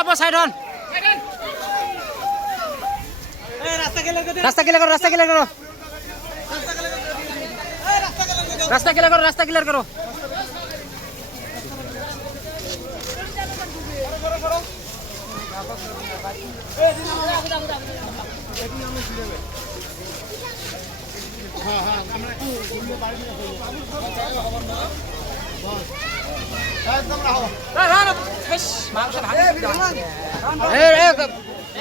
আপা সাইড হন রাস্তা ক্লিয়ার করো রাস্তা ক্লিয়ার করো রাস্তা ক্লিয়ার করো রাস্তা ক্লিয়ার করো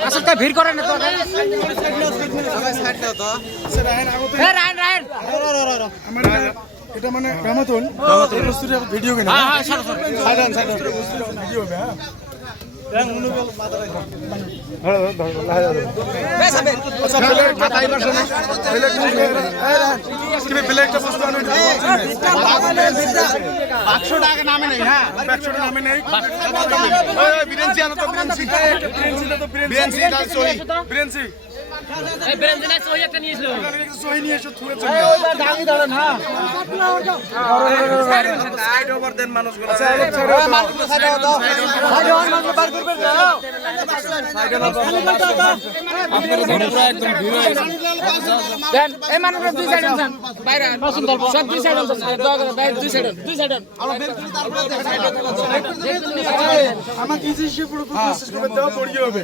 আসলে ভিড় করেন না তো এটা মানে রামাতন ভিডিও কিনা ভিডিও হবে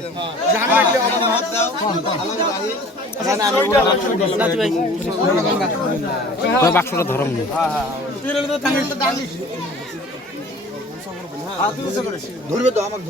বাক্সটা ধরম ধরবে তো আমাকে